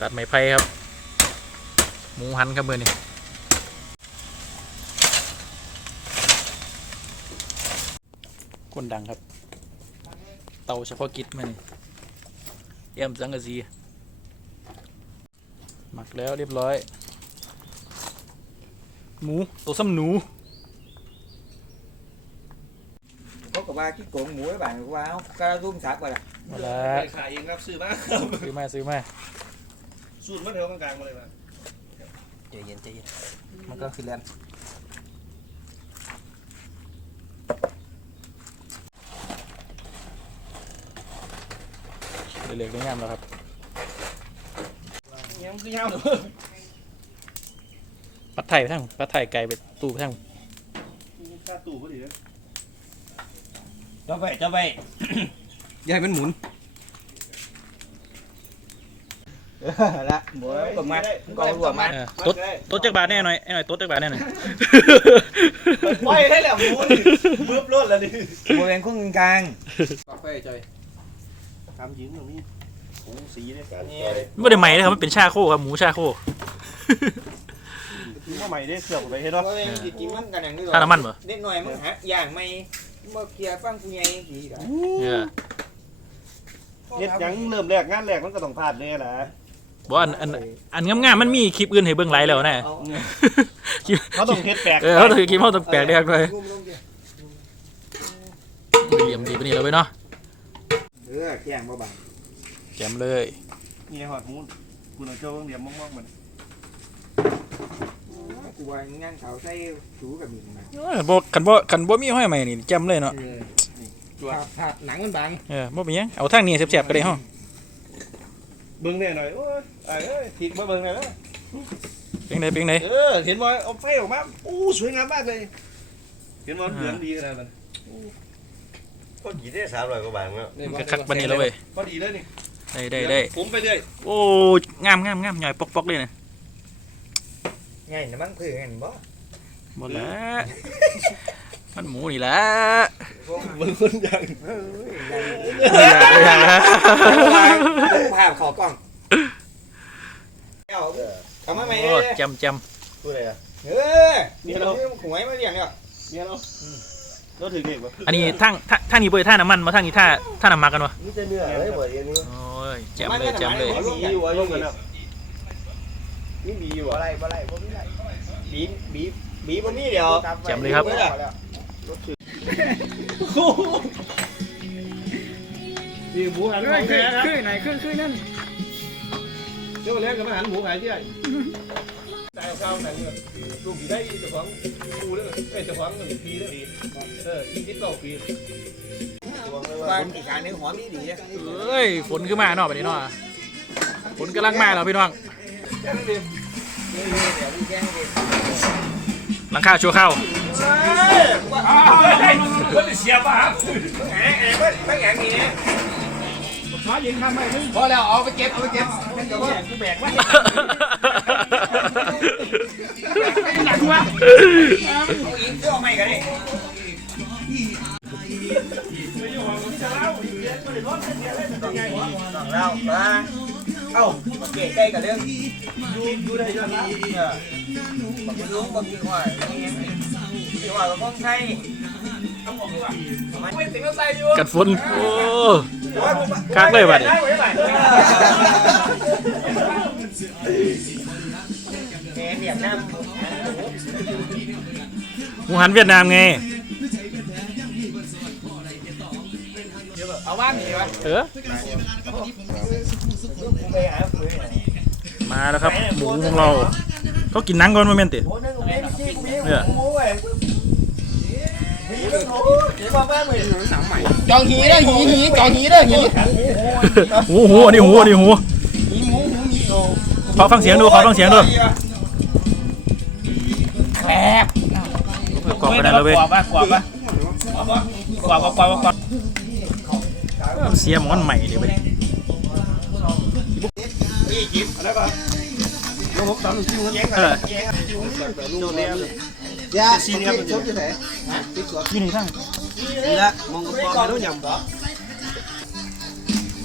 ตัดไม้ไผ่ครับ หมูหันครับมือนี่คนดังครับ เตาเฉพาะกิจมันเยี่ยมสังกะสีหมักแล้วเรียบร้อย หมูตัวซ้ำหนู có cả ba cái cuộn mũi bạn qua áo ca rung sạc rồi มาแล้ว ขายเองครับซื้อมาซื้อมาซื้อมา สูตรมะเขือกลางๆมาเลยนะใจเย็นใจเย็นมันก็คือแลนเล็กๆได้งามแล้วครับยังคือยาวหนูปัดไทยไปทั้งปัดไทยไก่ไปตู้ไปทั้งค่าตู้พอดีเลย cho vậy cho vậy dây bên muộn đó mũi còn mắt con vừa mắt เออต๊ดต๊ดจักบาทแน่หน่อยไอ้หน่อยต๊ดจักบาทแน่หน่อยไปได้แหละหมูนี่มืบรถแล้วนี่ mũi em có ngang càng กาแฟใจทำยิงตรงนี้ผงสีเนี่ยการไม่ได้ใหม่เลยครับมันเป็นชาโคครับหมูชาโคมาใหม่ได้เสือกไปเห็นเนาะ mũi em chỉ chỉ mất cái này nữa ถ้าน้ำมันเหรอ đến nồi mất hạt vàng mày mà kia phăng phu nhây gì đó เออเฮ็ดหยังเริ่มแรกงานแรกมันก็ต้องพลาดแน่แหละ บอกอันอันอันงามๆมันมีคลิปอื่นให้เบิ่งหลายแล้วนะเขาต้องเฮ็ดแปลกเออเขาต้องคลิปเขาต้องแปลกได้ครับเลย Rung rung kìa เหลี่ยมดีปะนี่เราไปเนาะ ừ chàng bao bằng แจมเลยนี่หอดหมูคุณเอาเจ้าเบิ่งเดียมมองๆมัน của anh ngang thảo say chú cả miệng mà เออบ่คันบ่คันบ่มีห้อยใหม่นี่แจมเลยเนาะ thạp thạp nắng bên bạn เออบ่เป็นหยังเอาทางนี้แซ่บๆก็ได้เฮา เบิ่งแน่หน่อยโอ้ยไอ้เอ้ยทิ้งมาเบิ่งแน่แล้วเป็นไดเป็นไดเออเห็นว่าเอาไฟออกมาอู้สวยงามมากเลย เห็นว่าเหลืองดีขนาดนั้นก็กี่ได้สามร้อยกว่าบาทเนาะมันคักๆปานนี้แล้วเว้ยพอดีเลยนี่ได้ได้ได้ผมไปเรื่อยโอ้งามงามงามใหญ่ปอกๆเลยนะ ngày nó bắn thử ngành bó หมดแล้ว มันหมูนี่แหละเบิ่งคนอย่างไม่อยากไม่อยากแล้วผ่าขอกล้องเอาเอามาใหม่โอ้เลยจำจพูดอะไรอะเออนี่เราหวยมาเรียงเนี่ยเมียเราเราถือเด็กปะำอันนี้ทางทางทางนี้เบยท่าน้ำมันมาทางนี้ท่าท่าน้ำมันกันวะนี่จะเนื้ออะไรบ่อยอันนี้โอ้ยแจมเลยแจมเลยมีอยู่อะลงกันแล้วนี่มีอยู่บ่อะไรบ่ไรบ่มีไรบีบีบีบ่มีเดียวแจมเลยครับ นี่หมูหันหขึ้มูนแพ้ครับขึ้นไหนขึ้นขึ้นนั่นเจ้าเลี้ยงกับมาหันหมูขายที่ไหนได้ข้าวแต่เนี่ยลูกผีได้เจ้าของกูเลยเอ้ยเจ้าของเงินปีเลยเออยี่สิบเก้าปีบ้านอีกการนึงหอมดีดีเอ้ยฝนขึ้นมาเนาะแบบนี้เนาะฝนกำลังมาแล้วพี่น้อง หลังคาวชัวข้าวเสียป่ะแหงแหงไม่แหงนี่ช้ายิงทำไมมึงพอแล้วเอาไปเก็บเอาไปเก็บเดี๋ยวว่ากูแบกไว้หนักวะเอาอีกเสื้อใหม่กันดิเรามาเอ้าเก๋ใกล้กับเรื่องดูดูได้ยังไง บักลุงบักยี่ห้อยี่ห้อก็ต้องใช้มันไม่ถึงก็ใส่อยู่กัดฝนโอ้คักเลยบัดนี้แหนเบียดน้หมูหันเวียดนามไงเอาบ้านดีวะเออไปหาคุยมาแล้วครับหมูของเรา เขากินหนังก่อนมาเมนติโอ้นั่นเอ็มซีกูมีเนี่ยหมูเว้ยมีเรื่องของเดี๋ยวมาบ้านมึงหนังใหม่จองหีเด้อหีหีจองหีเด้อหีหูหูอันนี้หูอันนี้หูหีหมูหมูมีโอขอฟังเสียงดูขอฟังเสียงดูแคลบกรอบไปได้แล้วเว้ยกรอบปะกรอบปะกรอบกรอบกรอบกรอบเสียหมอนใหม่เลยเว้ย dạ xin em chốt như thế ยี่นี่ทั้ง đi đó mong có con nó nhầm đó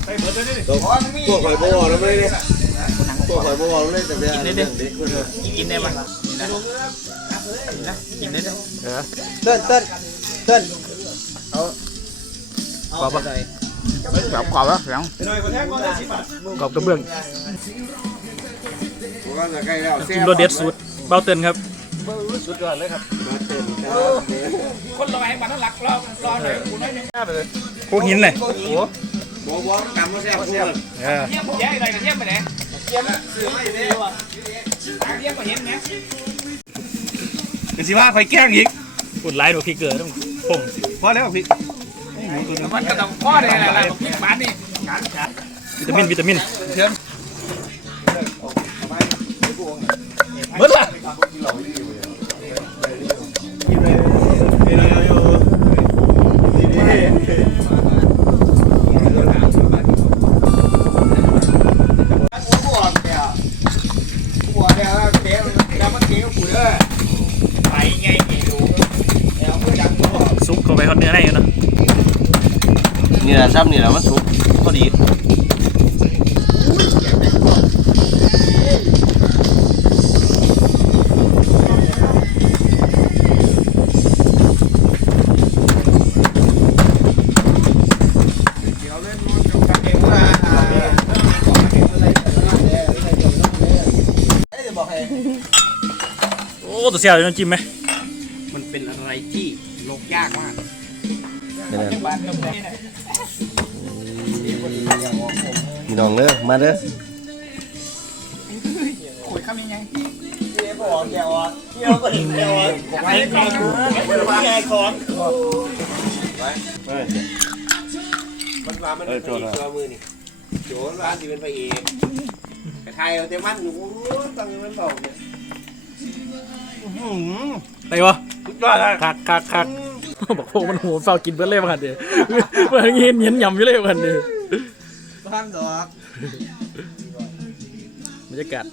ไปเบิดเลยนี่ có nó พวกข่อยบ่อแล้วไม่ได้ nặng พวกข่อยบ่เว้าเลยแต่เรื่อง กินได้เรื่ดิองเด็กคนเออกินได้มั้ยนี่นะนี่นะกินได้เด้อเออเต้นเต้นเต้นกรอบปะแบบกรอบแล้วเสียงไปหน่อยคนแท้ก็ได้สิบบาทกรอบกระเบื้องผมว่าจะใกล้แล้วจิ้มรสเด็ดสูตรเบาเตือนครับสุดยอดเลยครับมาเต้นครับคนรอให้มันต้องรักรอบรอหน่อยกูน้อยหนึงพวกหินเลยโอ้โหบอกว่ากำมาแซ่บเสียบเออเทียมแย่อะไรกันเทียมไปไหนเยี่ยมซื้อไม่ได้ว่ะตาเทียมก็เห็นไหมเป็นสิว่าคอยแกล้งอีกปุ่นไล่หนูพี่เกิดต้องผงพอแล้วพี่มันก็ต้องพ่อได้อะไรๆพี่บ้านนี่วิตามินวิตามินเมื่อ ไหร่กูบอกเนี่ยกูบอกเนี่ยว่าเต้แล้วมันเต้กูเด้อ ไปไงไม่รู้ แล้วกูจังกู ซุปเข้าไปเขาเนื้อในอยู่เนาะ นี่ล่ะซ้ำนี่ล่ะมันสุกพอดีโอ้ตัวเสียเลยน้ำจิ้มไหมมันเป็นอะไรที่โลกยากมากนี่นะบ้านก็ไม่ได้พี่น้องเด้อมาเด้อคุยข้ามยังไงบอกแกว่าเที่ยวก็เห็นแกว่าไอ้กองดูแกของมันมามันเป็นพระเอกตัวมือนี่โจนร้านที่เป็นพระเอกแต่ไทยเอาแต่มันอยู่ตั้งมันเบาเนี่ย ไปวะสุดยอดเลยคักคักคักบอกพวกมันหัวเฝ้ากินเบิ้ลเลยมาหันเดียวมันเงี้ยเงี้ยยำอยู่เลยมาหันเดียวบ้านดอกบรรยากาศ